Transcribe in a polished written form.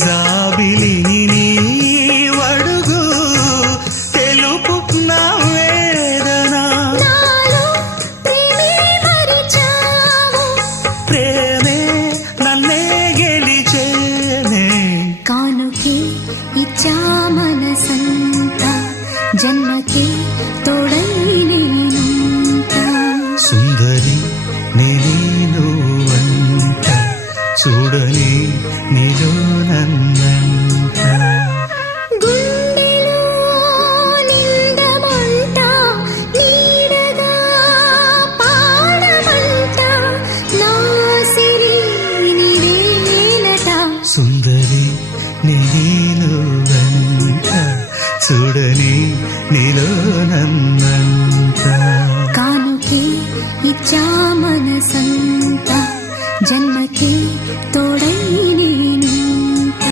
జాబిలిని నీవడుగు తెలుపు నా వేదన ప్రేమే నన్నే గెలిచేనే కానుకే ఇచ్చా మనసంత జన్మకే తోడై నేనుంటా సుందరి నేను వంట చూడని నీలో నన్నంట గుండెలో నిండమంట నీడగా పాడమంట నా సిరి నీవేనట సుందరి నేను వంట చూడని నీలో నన్నంట కానుకే ఇచ్చా మనసంత జన్మకే